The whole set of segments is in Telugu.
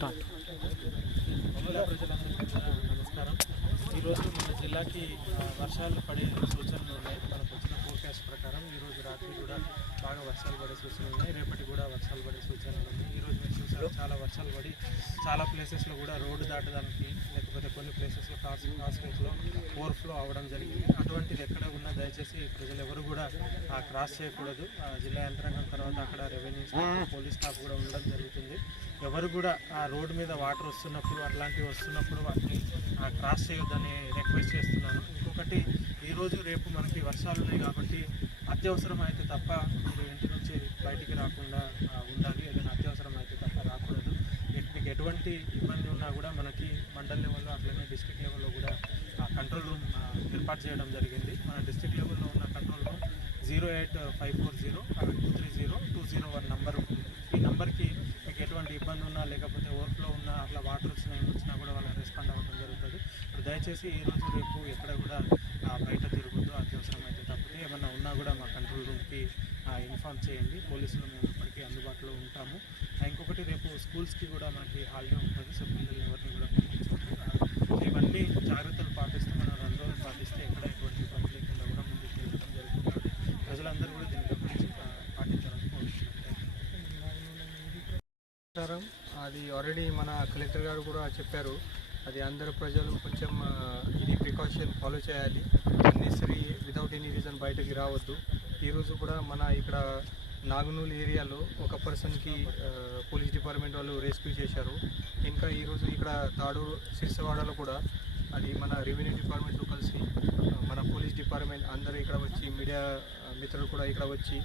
స్టార్ట్ నమస్కారం. ఈరోజు మన జిల్లాకి వర్షాలు పడే సూచనలు ఉన్నాయి. మనకు వచ్చిన ఫోర్కాస్ట్ ప్రకారం ఈరోజు రాత్రి కూడా బాగా వర్షాలు పడే సూచనలు ఉన్నాయి. రేపటి కూడా వర్షాలు పడే సూచనలు ఉన్నాయి. ఈరోజు మీరు చూసారు చాలా వర్షాలు పడి చాలా ప్లేసెస్లో కూడా రోడ్డు దాటడానికి లేకపోతే కొన్ని ప్లేసెస్లో హాస్పిటల్లో కాస్టేజ్లో ఓవర్ఫ్లో అవ్వడం జరిగింది. అటువంటిది ఎక్కడ ఉన్నా దయచేసి ప్రజలు ఎవరు కూడా క్రాస్ చేయకూడదు. ఆ, జిల్లా యంత్రాంగం తర్వాత అక్కడ రెవెన్యూ స్టాఫ్ పోలీస్ స్టాఫ్ కూడా ఉండడం జరుగుతుంది. ఎవరు కూడా ఆ రోడ్డు మీద వాటర్ వస్తున్నప్పుడు అట్లాంటివి వస్తున్నప్పుడు వాటిని క్రాస్ చేయొద్దని రిక్వెస్ట్ చేస్తున్నాను. ఇంకొకటి ఈరోజు రేపు మనకి వర్షాలు ఉన్నాయి కాబట్టి అత్యవసరం అయితే తప్ప మీరు ఇంటి నుంచి బయటికి రాకుండా ఉండాలి. ఏదైనా అత్యవసరం అయితే తప్ప రాకూడదు. మీకు ఎటువంటి ఇబ్బంది ఉన్నా కూడా మనకి మండల్ లెవెల్లో అట్లనే డిస్ట్రిక్ట్ లెవెల్లో కూడా కంట్రోల్ రూమ్ ఏర్పాటు చేయడం జరిగింది. మన డిస్ట్రిక్ట్ లెవెల్లో ఉన్న control room zero eight five four zero two three zero two zero one number ఈ నెంబర్కి మీకు ఎటువంటి ఇబ్బంది ఉన్నా లేకపోతే ఓవర్ఫ్లో ఉన్నా అట్లా వాటర్ వచ్చినా ఏమి వచ్చినా కూడా వాళ్ళని రెస్పాండ్ అవ్వడం జరుగుతుంది. దయచేసి ఈ రోజు రేపు ఎక్కడ కూడా బయట తిరుగుద్దు అత్యవసరం అయితే తప్పితే ఏమన్నా ఉన్నా కూడా మా కంట్రోల్ రూమ్కి ఇన్ఫామ్ చేయండి. పోలీసులు మేము ఇప్పటికీ అందుబాటులో ఉంటాము. ఇంకొకటి రేపు స్కూల్స్కి కూడా మనకి హాలిడే ఉంటుంది. సో ప్రచారం అది ఆల్రెడీ మన కలెక్టర్ గారు కూడా చెప్పారు. అది అందరు ప్రజలు కొంచెం ఇది ప్రికాషన్ ఫాలో చేయాలి. నెసరీ వితౌట్ ఎనీ రీజన్ బయటకి రావద్దు. ఈరోజు కూడా మన ఇక్కడ నాగనూలు ఏరియాలో ఒక పర్సన్కి పోలీస్ డిపార్ట్మెంట్ వాళ్ళు రెస్క్యూ చేశారు. ఇంకా ఈరోజు ఇక్కడ తాడూరు సిరిసవాడలో కూడా అది మన రెవెన్యూ డిపార్ట్మెంట్తో కలిసి మన పోలీస్ డిపార్ట్మెంట్ అందరూ ఇక్కడ వచ్చి మీడియా మిత్రులు కూడా ఇక్కడ వచ్చి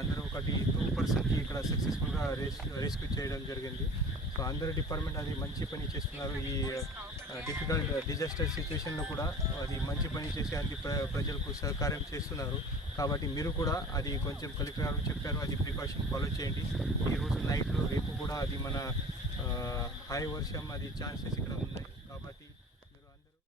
అందరూ ఒకటి టూ పర్సన్కి ఇక్కడ సక్సెస్ఫుల్గా రెస్ రెస్క్యూ చేయడం జరిగింది. సో అందరు డిపార్ట్మెంట్ అది మంచి పని చేస్తున్నారు. ఈ డిఫికల్ట్ డిజాస్టర్ సిచ్యువేషన్లో కూడా అది మంచి పని చేసేందుకు ప్ర ప్రజలకు సహకారం చేస్తున్నారు. కాబట్టి మీరు కూడా అది కొంచెం కలెక్టర్ గారు చెప్పారు అది ప్రికాషన్ ఫాలో చేయండి. ఈరోజు నైట్లో రేపు కూడా అది మన హై వర్షం అది ఛాన్సెస్ ఇక్కడ ఉన్నాయి. కాబట్టి